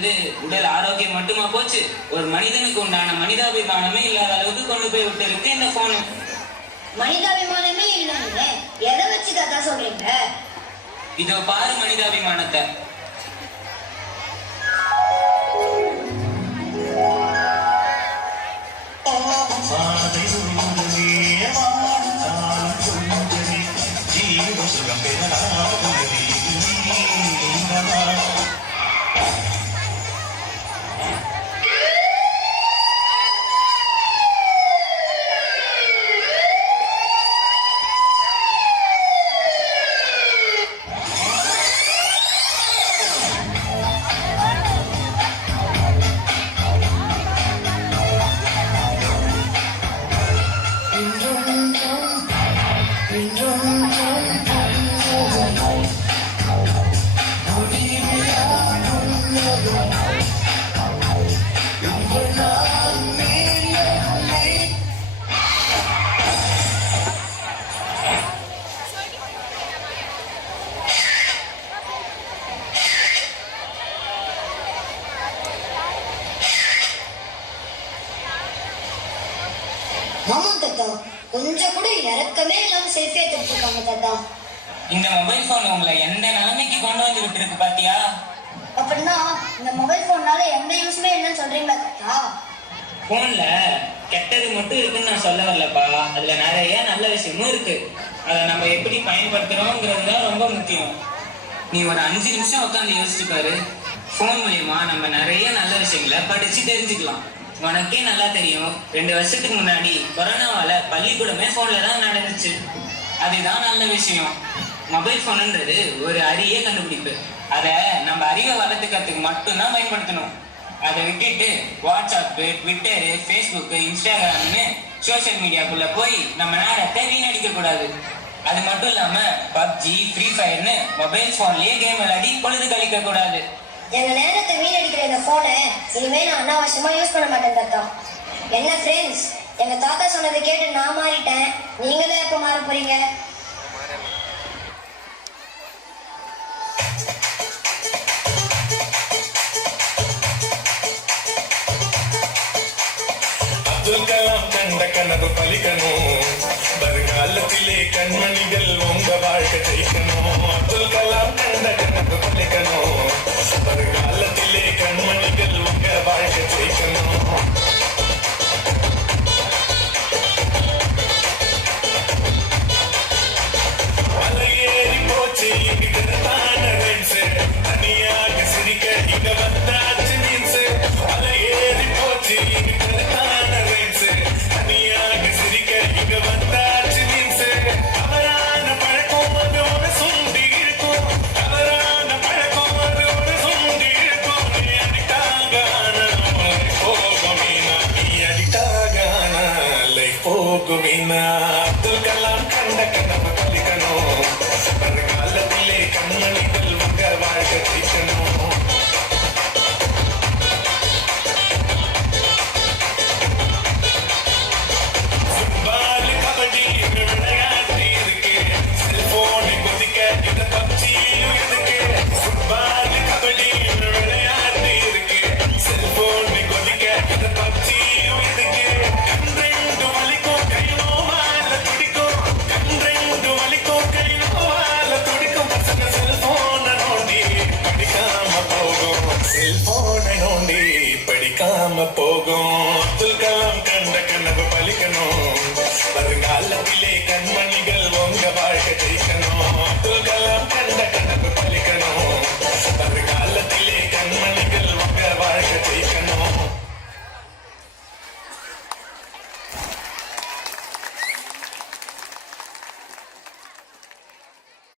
இருந்து உடல் ஆரோக்கியம் மட்டுமா போச்சு, ஒரு மனிதனுக்கு உண்டான மனிதாபிமானமே இல்லாத அளவுக்கு கொண்டு போய் விட்டு இருக்கு இந்த போனு. மனிதாபிமானமே இல்லைன்னு எதை வச்சு தாத்தா சொல்றீங்க? இதோ பாரு மனிதாபிமானத்தை. ஆமா தாத்தா, கொஞ்சம் கூட இறக்கமே இல்லாம செல்ஃபி எடுத்துட்டு இருக்காங்க தாத்தா. இந்த மொபைல் போன் உங்களை எந்த நிலைமைக்கு கொண்டு வந்து விட்டு இருக்கு பாத்தியா? அப்படின்னா இந்த மொபைல் போன்னால எந்த யூஸ்மே இல்லைன்னு சொல்றீங்களா தாத்தா? போன்ல கெட்டது மட்டும் இருக்குன்னு நான் சொல்ல வரலப்பா, அதுல நிறைய நல்ல விஷயமும் இருக்கு. அதை நம்ம எப்படி பயன்படுத்துறோங்கிறது தான் ரொம்ப முக்கியம். நீ ஒரு 5 நிமிஷம் உட்காந்து யோசிச்சு பாரு. போன் மூலியமா நம்ம நிறைய நல்ல விஷயங்களை படிச்சு தெரிஞ்சுக்கலாம். உனக்கே நல்லா தெரியும், 2 வருஷத்துக்கு முன்னாடி கொரோனாவால பள்ளிக்கூடமே போன்ல தான் நடந்துச்சு. அதுதான் நல்ல விஷயம். மொபைல் போனுன்றது ஒரு அரிய கண்டுபிடிப்பு. அதை நம்ம அறிவை வளர்த்துக்கிறதுக்கு மட்டும்தான் பயன்படுத்தணும். அதை விட்டுட்டு வாட்ஸ்அப்பு, ட்விட்டரு, ஃபேஸ்புக்கு, இன்ஸ்டாகிராம்னு சோசியல் மீடியாக்குள்ள போய் நம்ம நேரத்தை வீணடிக்க கூடாது. அது மட்டும் இல்லாம பப்ஜி, ஃப்ரீ ஃபயர்னு மொபைல் போன்லயே கேம் விளையாடி பொழுது கழிக்க கூடாது. எங்க நேரத்தை வீணடிக்கிற இந்த போனை இனிமே நான் அனாவசியமா யூஸ் பண்ண மாட்டேன் தாத்தா. என்ன ஃப்ரெண்ட்ஸ், எங்க தாத்தா சொன்னதை கேட்டு நான் மாறிட்டேன், நீங்களே எப்ப மாற போறீங்க? அப்துல் கலாம் கண்ட கனவு பலிக்கணும், வருங்காலத்திலே கண்மணிகள் உங்க வாழ்க்கை ஜெயிக்கணும்.